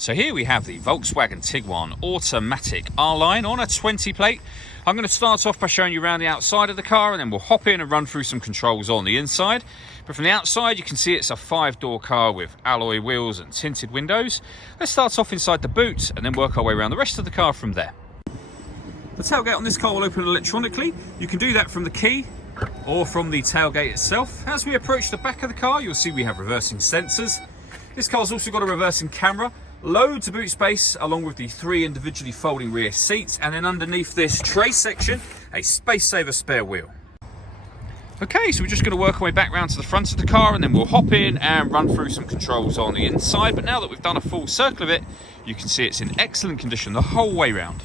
So here we have the Volkswagen Tiguan automatic R-Line on a 20 plate. I'm going to start off by showing you around the outside of the car, and then we'll hop in and run through some controls on the inside. But from the outside you can see it's a 5-door car with alloy wheels and tinted windows. Let's start off inside the boot and then work our way around the rest of the car from there. The tailgate on this car will open electronically. You can do that from the key or from the tailgate itself. As we approach the back of the car, you'll see we have reversing sensors. This car's also got a reversing camera, loads of boot space along with the 3 individually folding rear seats, and then underneath this tray section a space saver spare wheel. Okay, so we're just going to work our way back round to the front of the car and then we'll hop in and run through some controls on the inside. But now that we've done a full circle of it, you can see it's in excellent condition the whole way round.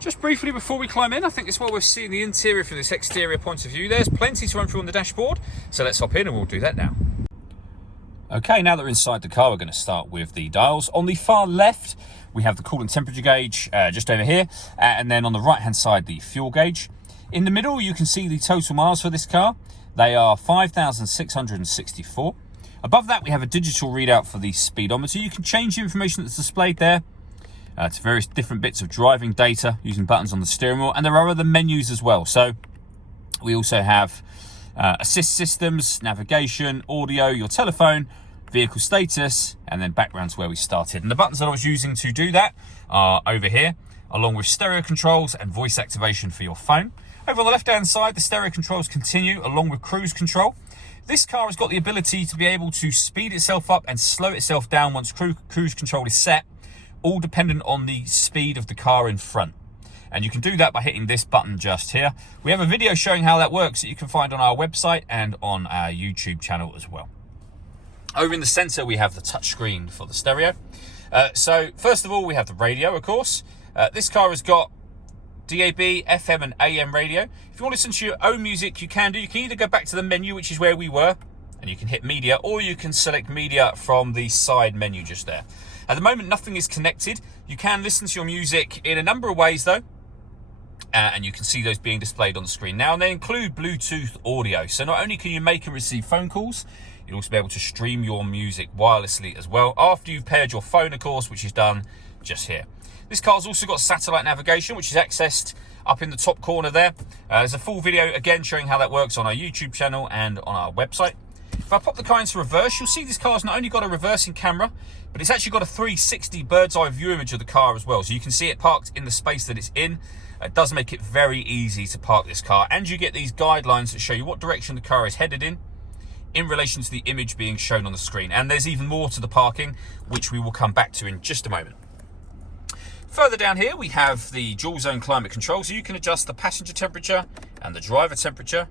Just briefly before we climb in, I think it's while we're seeing the interior from this exterior point of view, there's plenty to run through on the dashboard, so let's hop in and we'll do that now. Okay, now that we're inside the car, we're going to start with the dials. On the far left, we have the coolant temperature gauge just over here, and then on the right-hand side, the fuel gauge. In the middle, you can see the total miles for this car. They are 5,664. Above that, we have a digital readout for the speedometer. You can change the information that's displayed there to various different bits of driving data using buttons on the steering wheel, and there are other menus as well. So we also have assist systems, navigation, audio, your telephone, vehicle status, and then background to where we started. And the buttons that I was using to do that are over here, along with stereo controls and voice activation for your phone. Over on the left-hand side, the stereo controls continue along with cruise control. This car has got the ability to be able to speed itself up and slow itself down once cruise control is set, all dependent on the speed of the car in front. And you can do that by hitting this button just here. We have a video showing how that works that you can find on our website and on our YouTube channel as well. Over in the center, we have the touchscreen for the stereo. So first of all, we have the radio, of course. This car has got DAB, FM and AM radio. If you want to listen to your own music, you can do. You can either go back to the menu, which is where we were, and you can hit media, or you can select media from the side menu just there. At the moment, nothing is connected. You can listen to your music in a number of ways though. And you can see those being displayed on the screen now, and they include Bluetooth audio. So not only can you make and receive phone calls, you'll also be able to stream your music wirelessly as well, after you've paired your phone, of course, which is done just here. This car's also got satellite navigation, which is accessed up in the top corner there. There's a full video, again, showing how that works on our YouTube channel and on our website. If I pop the car into reverse, you'll see this car's not only got a reversing camera, but it's actually got a 360 bird's eye view image of the car as well. So you can see it parked in the space that it's in. It does make it very easy to park this car, and you get these guidelines that show you what direction the car is headed in relation to the image being shown on the screen. And there's even more to the parking, which we will come back to in just a moment. Further down here, we have the dual zone climate control, so you can adjust the passenger temperature and the driver temperature.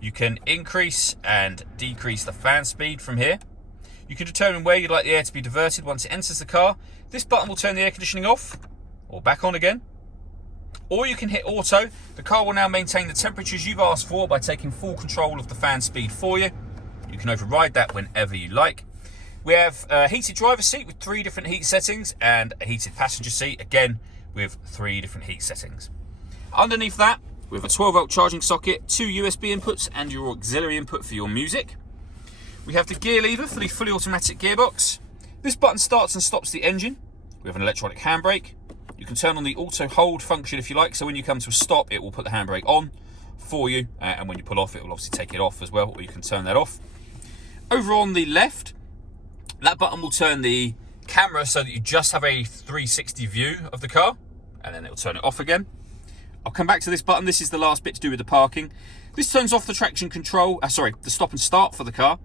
You can increase and decrease the fan speed from here. You can determine where you'd like the air to be diverted once it enters the car. This button will turn the air conditioning off or back on again. Or you can hit auto. The car will now maintain the temperatures you've asked for by taking full control of the fan speed for you. You can override that whenever you like. We have a heated driver's seat with 3 different heat settings, and a heated passenger seat, again, with 3 different heat settings. Underneath that, we have a 12-volt charging socket, 2 USB inputs, and your auxiliary input for your music. We have the gear lever for the fully automatic gearbox. This button starts and stops the engine. We have an electronic handbrake. You can turn on the auto hold function if you like, so when you come to a stop, it will put the handbrake on for you, and when you pull off, it will obviously take it off as well, or you can turn that off. Over on the left, that button will turn the camera so that you just have a 360 view of the car, and then it will turn it off again. I'll come back to this button. This is the last bit to do with the parking. This turns off the traction control, the stop and start for the car.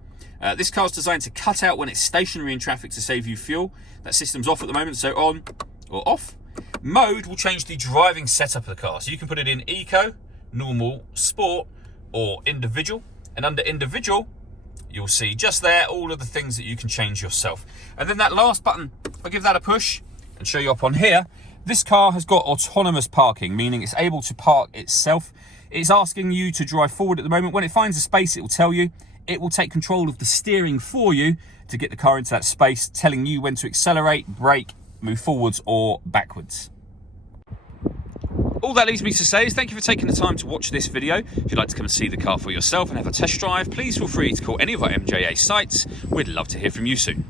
This car is designed to cut out when it's stationary in traffic to save you fuel. That system's off at the moment, so on or off. Mode will change the driving setup of the car. So you can put it in eco, normal, sport, or individual. And under individual, you'll see just there all of the things that you can change yourself. And then that last button, if I give that a push and show you up on here, this car has got autonomous parking, meaning it's able to park itself. It's asking you to drive forward at the moment. When it finds a space, it will tell you. It will take control of the steering for you to get the car into that space, telling you when to accelerate, brake, move forwards or backwards. All that leaves me to say is thank you for taking the time to watch this video. If you'd like to come and see the car for yourself and have a test drive, please feel free to call any of our MJA sites. We'd love to hear from you soon.